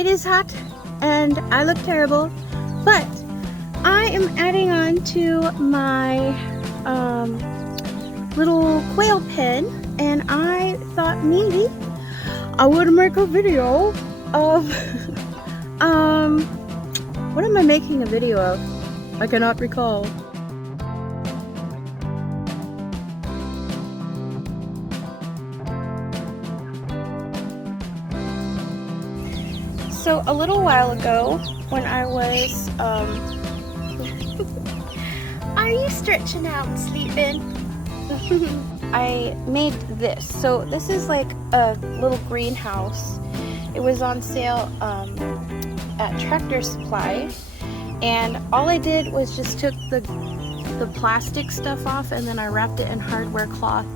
it is hot and I look terrible, but I am adding on to my little quail pen, and I thought maybe I would make a video of what am I making a video of? I cannot recall. So a little while ago, when I was, are you stretching out and sleeping? I made this. So this is like a little greenhouse. It was on sale at Tractor Supply, and all I did was just took the plastic stuff off, and then I wrapped it in hardware cloth.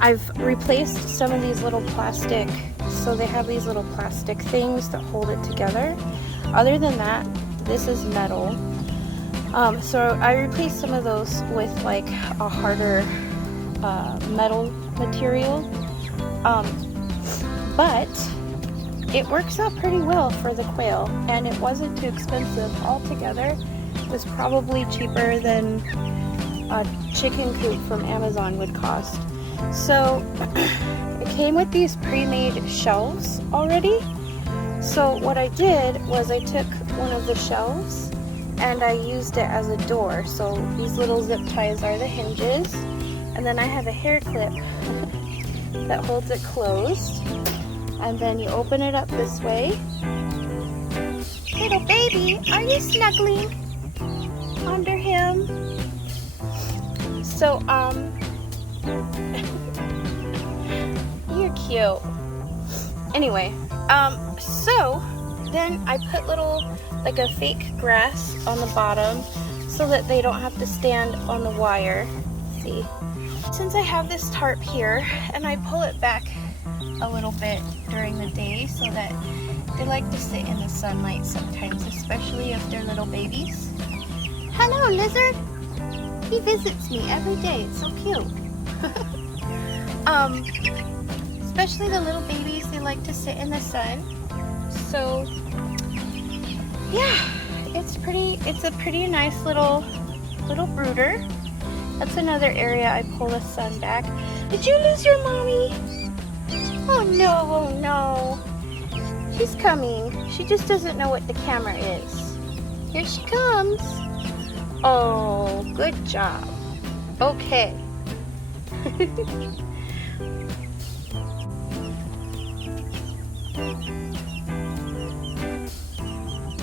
I've replaced some of these little plastic, so they have these little plastic things that hold it together. Other than that, this is metal. So I replaced some of those with like a harder metal material. But it works out pretty well for the quail, and it wasn't too expensive altogether. It was probably cheaper than a chicken coop from Amazon would cost. So it came with these pre-made shelves already. So what I did was I took one of the shelves and I used it as a door. So these little zip ties are the hinges, and then I have a hair clip that holds it closed, and then you open it up this way. Little baby, are you snuggling under him? So you're cute. Anyway, so then I put like a fake grass on the bottom so that they don't have to stand on the wire. See? Since I have this tarp here, and I pull it back a little bit during the day so that they like to sit in the sunlight sometimes, especially if they're little babies. Hello, lizard! He visits me every day. It's so cute. Especially the little babies, they like to sit in the sun. So yeah, it's a pretty nice little brooder. That's another area I pull the sun back. Did you lose your mommy? Oh no. She's coming. She just doesn't know what the camera is. Here she comes. Oh, good job. Okay.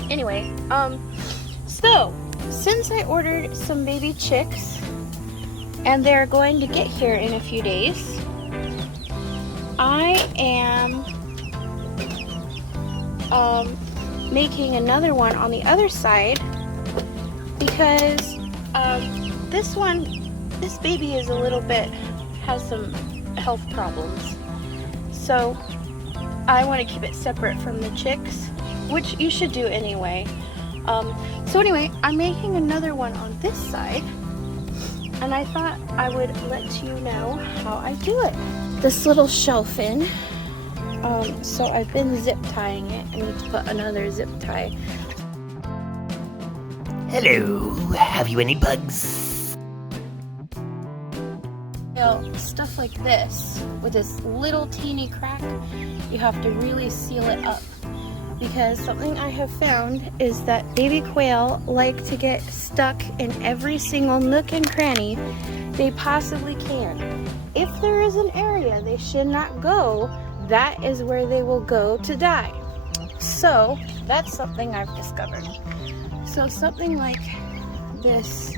Anyway, so since I ordered some baby chicks and they're going to get here in a few days, I am making another one on the other side because this baby is a little bit, has some health problems. So I want to keep it separate from the chicks, which you should do anyway. So anyway, I'm making another one on this side, and I thought I would let you know how I do it. This little shelf in, so I've been zip tying it. I need to put another zip tie. Hello, have you any bugs? Stuff like this, with this little teeny crack, you have to really seal it up. Because something I have found is that baby quail like to get stuck in every single nook and cranny they possibly can. If there is an area they should not go, that is where they will go to die. So that's something I've discovered. So something like this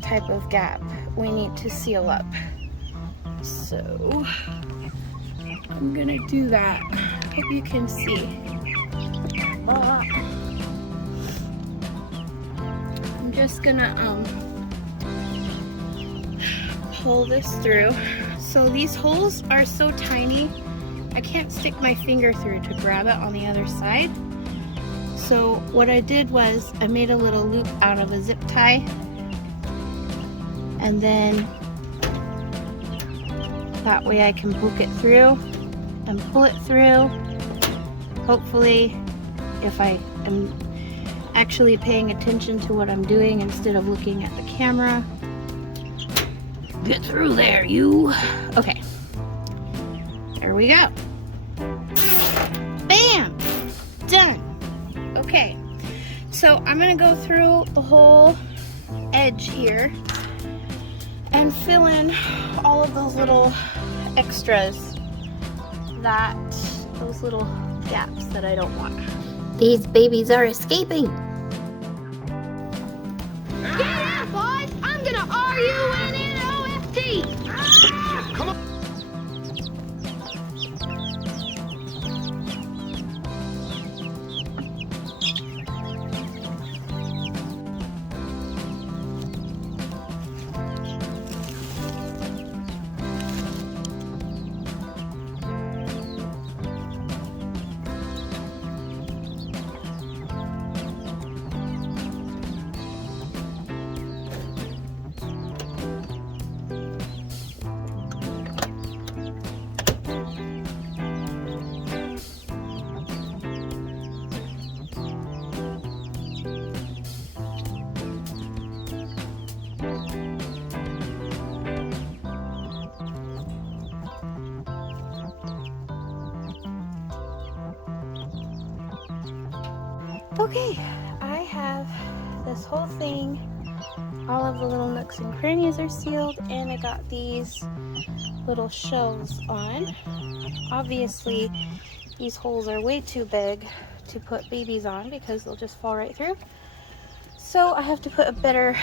type of gap we need to seal up. So I'm gonna do that. Hope you can see. I'm just gonna pull this through. So these holes are so tiny I can't stick my finger through to grab it on the other side. So what I did was I made a little loop out of a zip tie, and then that way I can poke it through and pull it through. hopefully, if I am actually paying attention to what I'm doing instead of looking at the camera. Get through there, you. Okay. There we go. Bam! Done. Okay. So I'm gonna go through the whole edge here and fill in all of those little extras, those little gaps that I don't want. These babies are escaping. Get out, boys! I'm gonna R-U-N-N-O-F-T! Come on! Okay, I have this whole thing. All of the little nooks and crannies are sealed, and I got these little shelves on. Obviously, these holes are way too big to put babies on because they'll just fall right through. So I have to put a better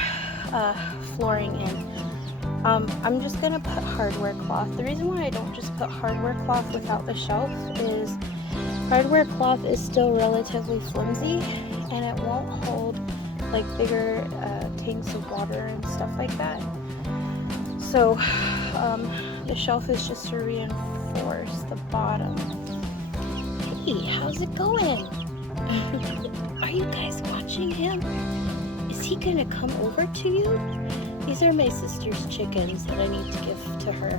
flooring in. I'm just gonna put hardware cloth. The reason why I don't just put hardware cloth without the shelf is hardware cloth is still relatively flimsy and it won't hold like bigger tanks of water and stuff like that. So the shelf is just to reinforce the bottom. Hey, how's it going? Are you guys watching him? Is he gonna come over to you? These are my sister's chickens that I need to give to her.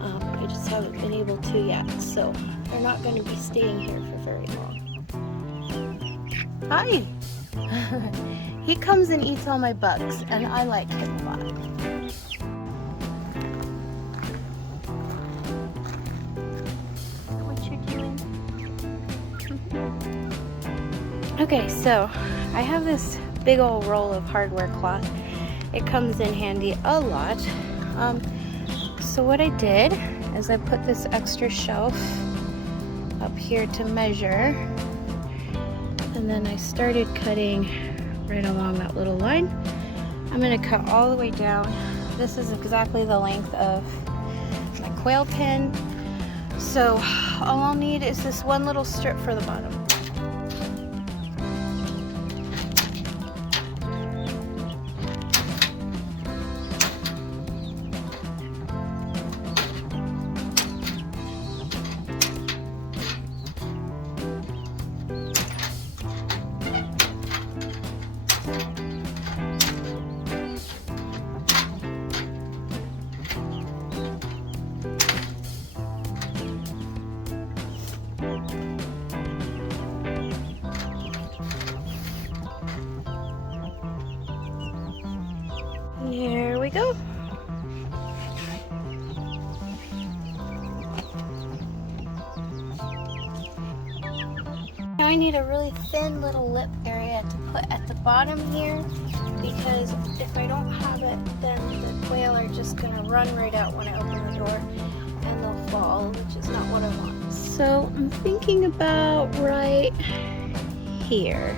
I just haven't been able to yet, so they're not going to be staying here for very long. Hi! He comes and eats all my bugs, and I like him a lot. What you doing? Okay, so I have this big old roll of hardware cloth. It comes in handy a lot. So what I did is I put this extra shelf up here to measure, and then I started cutting right along that little line. I'm going to cut all the way down. This is exactly the length of my quail pin. So all I'll need is this one little strip for the bottom. Here we go. Now I need a really thin little lip area to put at the bottom here, because if I don't have it, then the quail are just gonna run right out when I open the door and they'll fall, which is not what I want. So I'm thinking about right here.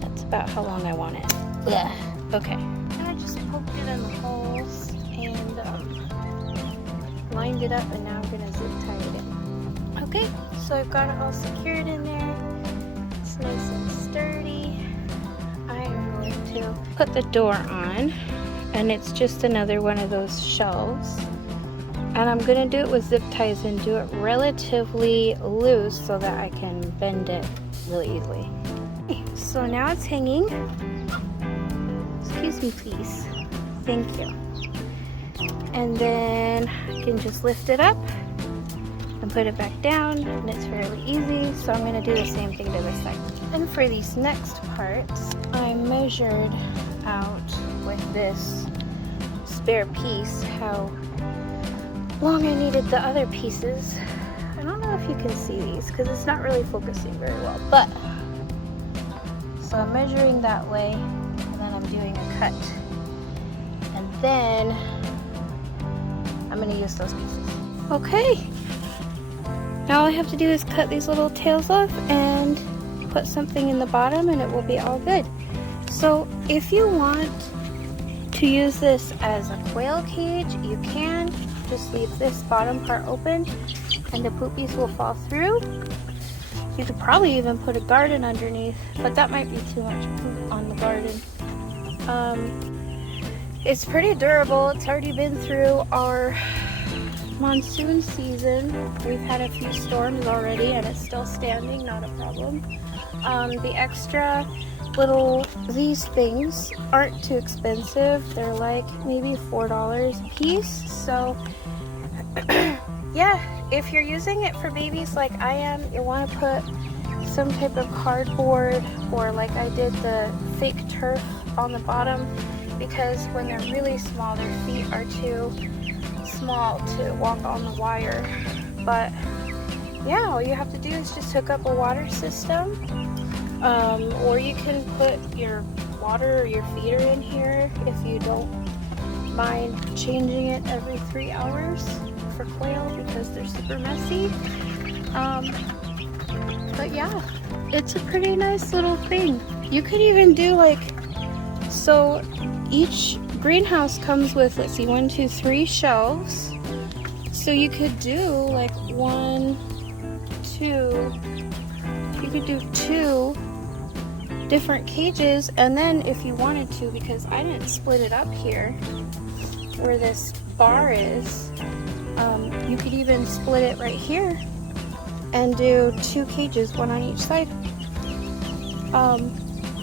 That's about how long I want it. Ugh. Okay. I just poked it in the holes and lined it up, and now I'm gonna zip tie it in. Okay, so I've got it all secured in there. It's nice and sturdy. I am going to put the door on, and it's just another one of those shelves. And I'm gonna do it with zip ties and do it relatively loose so that I can bend it really easily. Okay, so now it's hanging. Excuse me, please. Thank you. And then I can just lift it up and put it back down, and it's fairly easy. So I'm going to do the same thing to this side. And for these next parts, I measured out with this spare piece how long I needed the other pieces. I don't know if you can see these because it's not really focusing very well, but so I'm measuring that way, and then I'm doing a cut, and then I'm going to use those pieces. Okay, now all I have to do is cut these little tails off and put something in the bottom, and it will be all good. So if you want to use this as a quail cage, you can. Just leave this bottom part open and the poopies will fall through. You could probably even put a garden underneath, but that might be too much poop on the garden. It's pretty durable. It's already been through our monsoon season. We've had a few storms already and it's still standing, not a problem. The extra little, these things aren't too expensive. They're like maybe $4 a piece. So yeah, if you're using it for babies like I am, you want to put some type of cardboard, or like I did the fake turf on the bottom, because when they're really small, their feet are too small to walk on the wire. But yeah, all you have to do is just hook up a water system, or you can put your water or your feeder in here if you don't mind changing it every 3 hours for quail, because they're super messy. But yeah, it's a pretty nice little thing. You could even do like, so each greenhouse comes with, let's see, 1, 2, 3 shelves. So you could do like 1, 2, you could do 2 different cages, and then if you wanted to, because I didn't split it up here where this bar is, you could even split it right here and do 2 cages, 1 on each side.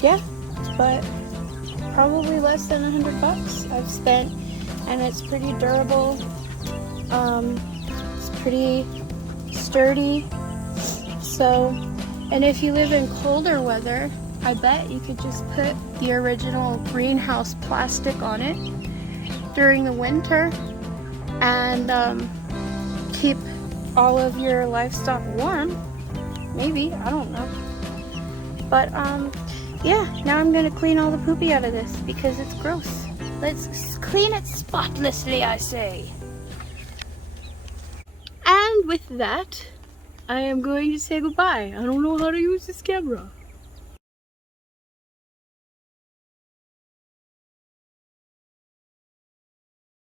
Yeah, but probably less than $100 I've spent, and it's pretty durable. It's pretty sturdy. So, and if you live in colder weather, I bet you could just put the original greenhouse plastic on it during the winter and keep all of your livestock warm. Maybe, I don't know. But yeah, now I'm gonna clean all the poopy out of this because it's gross. Let's clean it spotlessly, I say. And with that, I am going to say goodbye. I don't know how to use this camera.